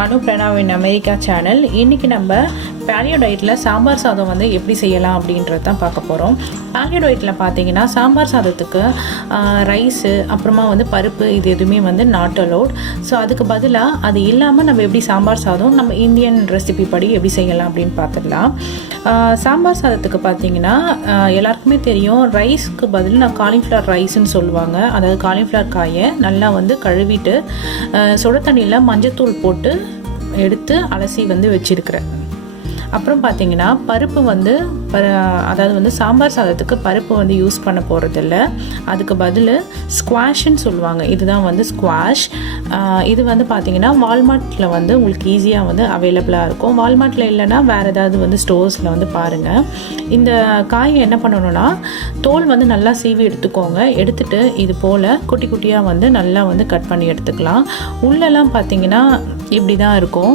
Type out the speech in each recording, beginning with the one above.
Anu Pranav in America channel. இன்னைக்கு நம்ம paleo dietல sambar சாதம் வந்து எப்படி செய்யலாம் அப்படின்றத தான் பார்க்க போறோம். paleo dietல பாத்தீங்கன்னா சாம்பார் சாதத்துக்கு ரைஸ் அப்புறமா வந்து பருப்பு இது எதுமே வந்து not allowed. சோ அதுக்கு பதிலா அது இல்லாம நம்ம எப்படி சாம்பார் சாதம் நம்ம இந்தியன் ரெசிபி படி எப்படி செய்யலாம் அப்படினு பார்த்துடலாம். சாம்பார் சாதத்துக்கு பாத்தீங்கன்னா எல்லாருக்குமே தெரியும் ரைஸ்க்கு பதிலா நான் cauliflower ரைஸ்னு சொல்லுவாங்க. அதாவது cauliflower காயை நல்லா வந்து கழுவிட்டு சுட தண்ணியில மஞ்சள் தூள் போட்டு எடுத்து அலசி வந்து வச்சிருக்கிறேன். அப்புறம் பாத்தீங்கன்னா பருப்பு வந்து அதாவது வந்து சாம்பார் சாதத்துக்கு பருப்பு வந்து யூஸ் பண்ண போறது இல்ல. அதுக்கு பதிலா ஸ்குவாஷ்னு சொல்லுவாங்க. இதுதான் வந்து ஸ்குவாஷ். இது வந்து பாத்தீங்கன்னா வால்மார்ட்ல வந்து உங்களுக்கு ஈஸியா வந்து அவேலபிளா இருக்கும். வால்மார்ட்ல இல்லனா வேற ஏதாவது வந்து ஸ்டோர்ஸ்ல வந்து பாருங்க. இந்த காய் என்ன பண்ணனும்னா தோல் வந்து நல்லா சீவி எடுத்துக்கோங்க. எடுத்துட்டு இது போல குட்டி குட்டியா வந்து நல்லா வந்து கட் பண்ணி எடுத்துக்கலாம். உள்ளெல்லாம் பாத்தீங்கன்னா இப்படி தான் இருக்கும்.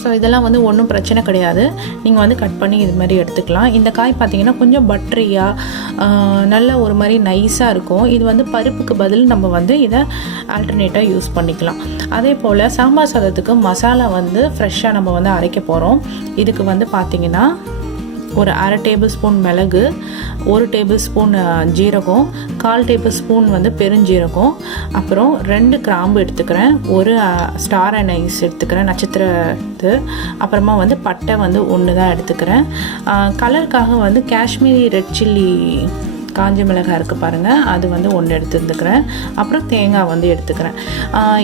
ஸோ இதெல்லாம் வந்து ஒன்றும் பிரச்சனை கிடையாது. நீங்கள் வந்து கட் பண்ணி இது மாதிரி எடுத்துக்கலாம். இந்த காய் பார்த்தீங்கன்னா கொஞ்சம் பட்டரியாக நல்ல ஒரு மாதிரி நைஸாக இருக்கும். இது வந்து பருப்புக்கு பதில் நம்ம வந்து இதை ஆல்டர்னேட்டாக யூஸ் பண்ணிக்கலாம். அதே போல் சாம்பார் சாதத்துக்கு மசாலா வந்து ஃப்ரெஷ்ஷாக நம்ம வந்து அரைக்க போகிறோம். இதுக்கு வந்து பார்த்திங்கன்னா ஒரு 1/2 டேபிள் ஸ்பூன் மிளகு, 1 டேபிள் ஸ்பூன் ஜீரகம், 1/4 டேபிள் ஸ்பூன் வந்து பெருஞ்சீரகம், அப்புறம் 2 கிராம்பு எடுத்துக்கிறேன், ஒரு ஸ்டார் அனைஸ் எடுத்துக்கிறேன் நட்சத்திரத்து, அப்புறமா வந்து பட்டை வந்து 1 தான் எடுத்துக்கிறேன். கலருக்காக வந்து காஷ்மீரி ரெட் சில்லி காஞ்ச மிளகாய் இருக்குது பாருங்கள், அது வந்து 1 எடுத்துக்கிறேன். அப்புறம் தேங்காய் வந்து எடுத்துக்கிறேன்.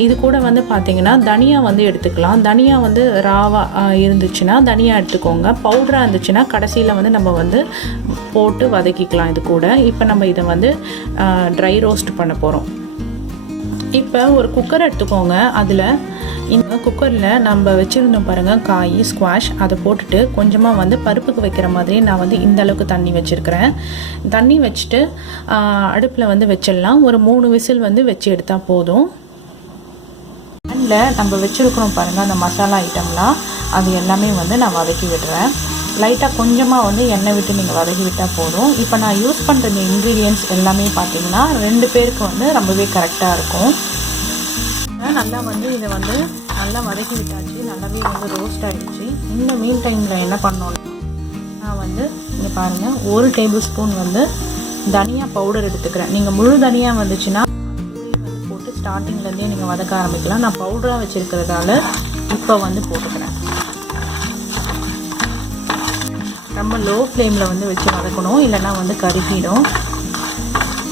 இது கூட வந்து பார்த்திங்கன்னா தனியா வந்து எடுத்துக்கலாம். தனியா வந்து ராவா இருந்துச்சுன்னா தனியா எடுத்துக்கோங்க. பவுடராக இருந்துச்சுன்னா கடைசியில் வந்து நம்ம வந்து போட்டு வதக்கிக்கலாம் இது கூட. இப்போ நம்ம இதை வந்து ட்ரை ரோஸ்ட் பண்ண போகிறோம். இப்போ ஒரு குக்கர் எடுத்துக்கோங்க. அதில் இந்த குக்கரில் நம்ம வச்சுருந்தோம் பாருங்கள் காய் ஸ்குவாஷ், அதை போட்டுட்டு கொஞ்சமாக வந்து பருப்புக்கு வைக்கிற மாதிரி நான் வந்து இந்த அளவுக்கு தண்ணி வச்சுருக்கிறேன். தண்ணி வச்சுட்டு அடுப்பில் வந்து வச்சிடலாம். ஒரு 3 விசில் வந்து வச்சு எடுத்தால் போதும். அதில் நம்ம வச்சுருக்கிறோம் பாருங்கள் அந்த மசாலா ஐட்டம்லாம், அது எல்லாமே வந்து நான் வதக்கி விடுறேன். லைட்டாக கொஞ்சமாக வந்து எண்ணெய் விட்டு நீங்கள் வதக்கி விட்டால் போதும். இப்போ நான் யூஸ் பண்ணுற இந்த இன்க்ரீடியன்ட்ஸ் எல்லாமே பார்த்தீங்கன்னா 2 பேருக்கு வந்து ரொம்பவே கரெக்டாக இருக்கும். நல்லா வந்து இதை வந்து நல்லா வதக்கி விட்டாச்சு. நல்லாவே வந்து ரோஸ்ட் ஆகிடுச்சு. இந்த மீல் டைமில் என்ன பண்ணோன்னா நான் வந்து இங்கே பாருங்கள் 1 டேபிள் ஸ்பூன் வந்து தனியா பவுடர் எடுத்துக்கிறேன். நீங்கள் முழு தனியாக வந்துச்சுன்னா வந்து போட்டு ஸ்டார்டிங்லேருந்தே நீங்கள் வதக்க ஆரம்பிக்கலாம். நான் பவுடராக வச்சுருக்கிறதால இப்போ வந்து போட்டுக்கிறேன். ரொம்ப லோ ஃப்ளேமில் வந்து வச்சு வதக்கணும், இல்லைன்னா வந்து கருகிடும்.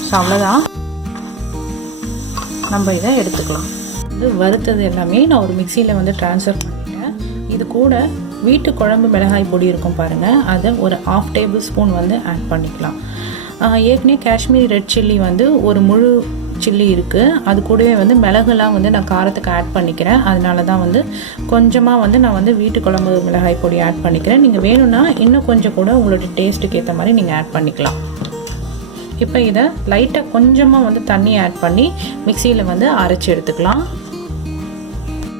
ஸோ அவ்வளோதான், நம்ம இதை எடுத்துக்கலாம். இது வறுத்தது எல்லாமே நான் ஒரு மிக்சியில் வந்து ட்ரான்ஸ்ஃபர் பண்ணிட்டேன். இது கூட வீட்டு குழம்பு மிளகாய் பொடி இருக்கும் பாருங்கள், அதை ஒரு 1/2 டேபிள் ஸ்பூன் வந்து ஆட் பண்ணிக்கலாம். ஏற்கனவே காஷ்மீரி ரெட் சில்லி வந்து ஒரு முழு சில்லி இருக்குது. அது கூடவே வந்து மிளகுலாம் வந்து நான் காரத்துக்கு ஆட் பண்ணிக்கிறேன். அதனால தான் வந்து கொஞ்சமாக வந்து நான் வந்து வீட்டு குழம்பு மிளகாய் பொடி ஆட் பண்ணிக்கிறேன். நீங்கள் வேணும்னா இன்னும் கொஞ்சம் கூட உங்களோட டேஸ்ட்டுக்கு ஏற்ற மாதிரி நீங்கள் ஆட் பண்ணிக்கலாம். இப்போ இதை லைட்டாக கொஞ்சமாக வந்து தண்ணி ஆட் பண்ணி மிக்சியில் வந்து அரைச்சி எடுத்துக்கலாம்.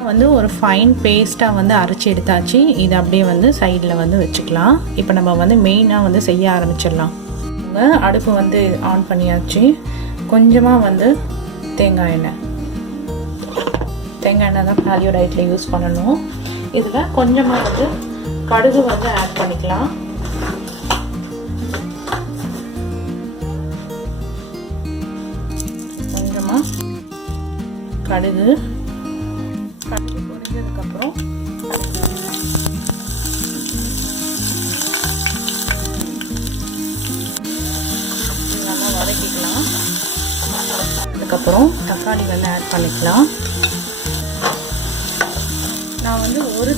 வந்து ஒரு ஃபைன் பேஸ்ட்டாக வந்து அரைச்சி எடுத்தாச்சு. இதை அப்படியே வந்து சைடில் வந்து வச்சுக்கலாம். இப்போ நம்ம வந்து மெயினாக வந்து செய்ய ஆரம்பிச்சிடலாம். அடுப்பு வந்து ஆன் பண்ணியாச்சு. கொஞ்சமாக வந்து தேங்காய் எண்ணெய் தான் paleo டயட்டில் யூஸ் பண்ணணும். இதில் கொஞ்சமாக வந்து கடுகு வந்து ஆட் பண்ணிக்கலாம். கொஞ்சமாக கடுகு பொரிஞ்சதுக்கப்புறம் நல்லா வதக்கிக்கலாம். அதுக்கப்புறம் தக்காளி வந்து ஆட் பண்ணிக்கலாம். நான் வந்து ஒரு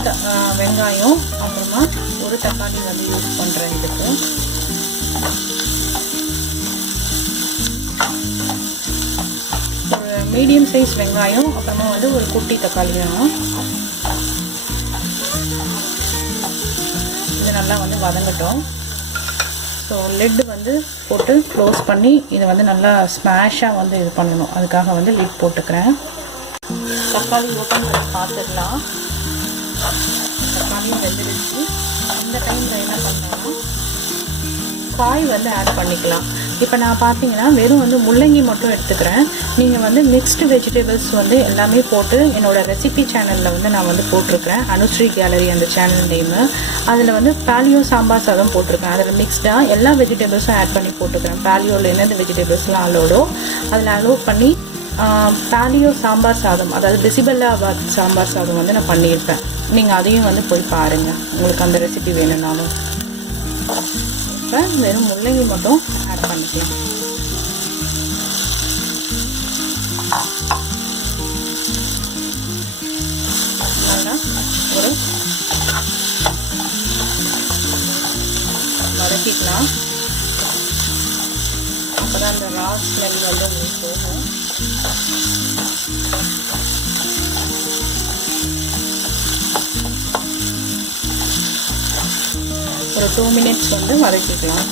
வெங்காயம் அப்புறமா ஒரு தக்காளி வந்து யூஸ் பண்ணுறேன். இதுக்கு ஒரு மீடியம் சைஸ் வெங்காயம், அப்புறமா வந்து ஒரு குட்டி தக்காளி வேணும். இது நல்லா வந்து வதங்கட்டும். ஸோ லிட் வந்து போட்டு க்ளோஸ் பண்ணி இதை வந்து நல்லா ஸ்மாஷாக வந்து இது பண்ணணும். அதுக்காக வந்து லிட் போட்டுக்கிறேன். தக்காளி ஓப்பன் பண்ணி பார்த்துடலாம். தக்காளியும் வெந்துடுச்சு. இந்த டைமில் என்ன பண்ணலாம், காய் வந்து ஆட் பண்ணிக்கலாம். இப்போ நான் பார்த்தீங்கன்னா வெறும் வந்து முள்ளங்கி மட்டும் எடுத்துக்கிறேன். நீங்கள் வந்து மிக்ஸ்டு வெஜிடபிள்ஸ் வந்து எல்லாமே போட்டு என்னோடய ரெசிபி சேனலில் வந்து நான் வந்து போட்டிருக்கிறேன். அனுஸ்ரீ கேலரி அந்த சேனல் நேமு. அதில் வந்து பாலியோ சாம்பார் சாதம் போட்டிருக்கேன். அதில் மிக்ஸ்டாக எல்லா வெஜிடபிள்ஸும் ஆட் பண்ணி போட்டுக்கிறேன். பாலியோவில் எந்தெந்த வெஜிடபிள்ஸ்லாம் அலோடோ அதில் அலோட் பண்ணி பாலியோ சாம்பார் சாதம், அதாவது பிசிபெல்லாபாத் சாம்பார் சாதம் வந்து நான் பண்ணியிருப்பேன். நீங்கள் அதையும் வந்து போய் பாருங்கள் உங்களுக்கு அந்த ரெசிபி வேணும்னாலும். இப்போ வெறும் முள்ளங்கி மட்டும் ஆட் பண்ணிக்கலாம். நல்லா ஒரு வதக்கிக்கலாம். அப்போ தான் அந்த ரா ஸ்மெல் வந்து உங்களுக்கு போகும். ஒரு 2 மினிட்ஸ் வந்து வதக்கிக்கலாம்.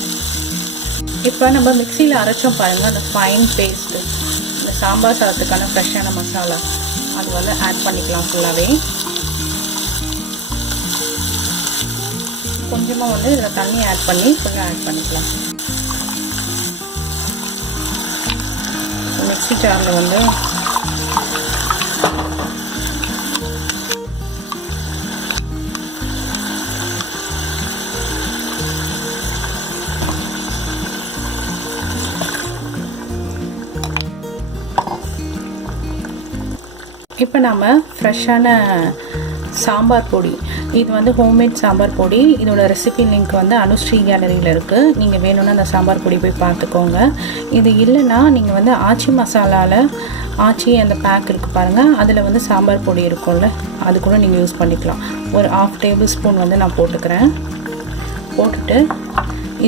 இப்போ நம்ம மிக்சியில் அரைச்சோம் பாருங்கள், அந்த ஃபைன் பேஸ்ட்டு, இந்த சாம்பார் சாதத்துக்கான ஃப்ரெஷ்ஷான மசாலா அது வந்து ஆட் பண்ணிக்கலாம். ஃபுல்லாகவே கொஞ்சமாக வந்து இதில் தண்ணி ஆட் பண்ணி ஃபுல்லாக ஆட் பண்ணிக்கலாம். மிக்ஸி ஜாரில் வந்து இப்போ நம்ம ஃப்ரெஷ்ஷான சாம்பார் பொடி, இது வந்து ஹோம்மேட் சாம்பார் பொடி. இதோட ரெசிபி லிங்க் வந்து அனுஸ்ரீ கேலரியில் இருக்குது. நீங்கள் வேணும்னா அந்த சாம்பார் பொடி போய் பார்த்துக்கோங்க. இது இல்லைன்னா நீங்கள் வந்து ஆச்சி மசாலாவில் ஆச்சி அந்த பேக் இருக்குது பாருங்கள், அதில் வந்து சாம்பார் பொடி இருக்கும்ல, அது கூட நீங்கள் யூஸ் பண்ணிக்கலாம். ஒரு 1/2 டேபிள் ஸ்பூன் வந்து நான் போட்டுக்கிறேன். போட்டுட்டு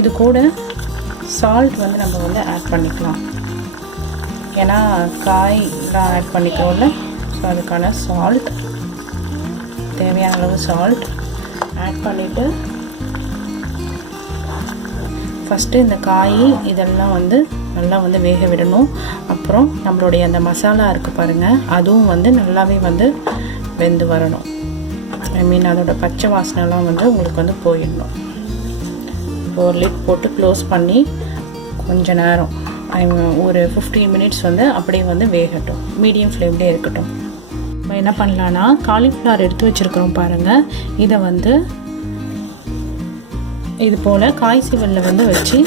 இது கூட சால்ட் வந்து நம்ம வந்து ஆட் பண்ணிக்கலாம். ஏன்னா காய்லாம் ஆட் பண்ணிக்கிறோம்ல, ஸோ அதுக்கான சால்ட், தேவையான அளவு சால்ட் ஆட் பண்ணிவிட்டு ஃபஸ்ட்டு இந்த காய் இதெல்லாம் வந்து நல்லா வந்து வேக விடணும். அப்புறம் நம்மளுடைய அந்த மசாலா இருக்குது பாருங்கள், அதுவும் வந்து நல்லாவே வந்து வெந்து வரணும். ஐ மீன் அதோட பச்சை வாசனைலாம் வந்து உங்களுக்கு வந்து போயிடணும். ஒரு லிட் போட்டு க்ளோஸ் பண்ணி கொஞ்ச நேரம் ஒரு 15 மினிட்ஸ் வந்து அப்படியே வந்து வேகட்டும், மீடியம் ஃப்ளேம்லேயே இருக்கட்டும். நம்ம என்ன பண்ணலான்னா, காலிஃப்ளவர் எடுத்து வச்சுருக்கிறோம் பாருங்கள், இதை வந்து இது போல் காய் சீவலில் வந்து வச்சு,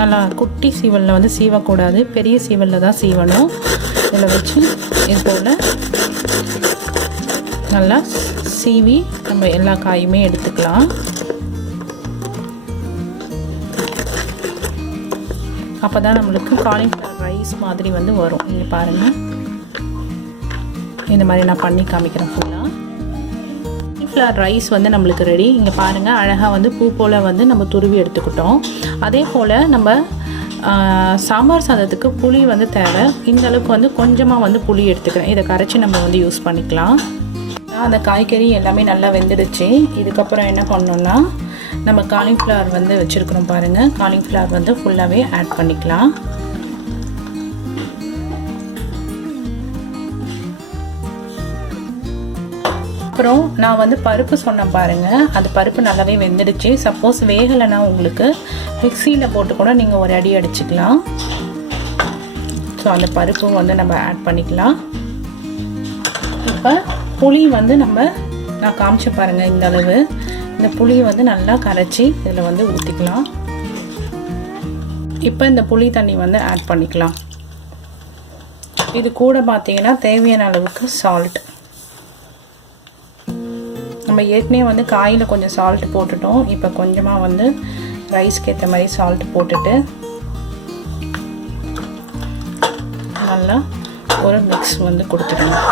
நல்லா குட்டி சீவலில் வந்து சீவக்கூடாது, பெரிய சீவலில் தான் சீவணும். இதில் வச்சு இது போல் நல்லா சீவி நம்ம எல்லா காயுமே எடுத்துக்கலாம். அப்போ தான் நம்மளுக்கு காலிஃப்ளவர் ரைஸ் மாதிரி வந்து வரும். இங்கே பாருங்கள், இந்த மாதிரி நான் பண்ணி காமிக்கிறேன். ஃபுல்லாக காலிஃப்ளவர் ரைஸ் வந்து நம்மளுக்கு ரெடி. இங்கே பாருங்கள், அழகாக வந்து பூ போல் வந்து நம்ம துருவி எடுத்துக்கிட்டோம். அதே போல் நம்ம சாம்பார் சாதத்துக்கு புளி வந்து தேவை. இந்த அளவுக்கு வந்து கொஞ்சமாக வந்து புளி எடுத்துக்கிறேன். இதை கரைச்சி நம்ம வந்து யூஸ் பண்ணிக்கலாம். அந்த காய்கறி எல்லாமே நல்லா வெந்துடுச்சு. இதுக்கப்புறம் என்ன பண்ணோன்னா, நம்ம காலிஃப்ளவர் வந்து வச்சுருக்கிறோம் பாருங்கள், காலிஃப்ளவர் வந்து ஃபுல்லாகவே ஆட் பண்ணிக்கலாம். அப்புறம் நான் வந்து பருப்பு சொன்னேன் பாருங்கள், அந்த பருப்பு நல்லாவே வெந்துடுச்சு. சப்போஸ் வேகலைன்னா உங்களுக்கு மிக்சியில் போட்டு கூட நீங்கள் ஒரு அடி அடிச்சுக்கலாம். ஸோ அந்த பருப்பும் வந்து நம்ம ஆட் பண்ணிக்கலாம். இப்போ புளி வந்து நான் காமிச்சு பாருங்கள், இந்த அளவு இந்த புளியை வந்து நல்லா கரைச்சி இதில் வந்து ஊற்றிக்கலாம். இப்போ இந்த புளி தண்ணி வந்து ஆட் பண்ணிக்கலாம். இது கூட பார்த்தீங்கன்னா தேவையான அளவுக்கு சால்ட். நம்ம ஏற்கனவே வந்து காயில் கொஞ்சம் சால்ட் போட்டுட்டோம். இப்போ கொஞ்சமாக வந்து ரைஸ்க்கு ஏற்ற மாதிரி சால்ட் போட்டுட்டு நல்லா ஒரு மிக்ஸ் வந்து கொடுத்துடணும்.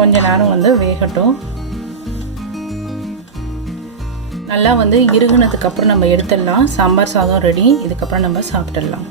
கொஞ்ச நேரம் வந்து வேகட்டும். நல்லா வந்து இறுகுனதுக்கப்புறம் நம்ம எடுத்துடலாம். சாம்பார் சாதம் ரெடி. இதுக்கப்புறம் நம்ம சாப்பிட்டுடலாம்.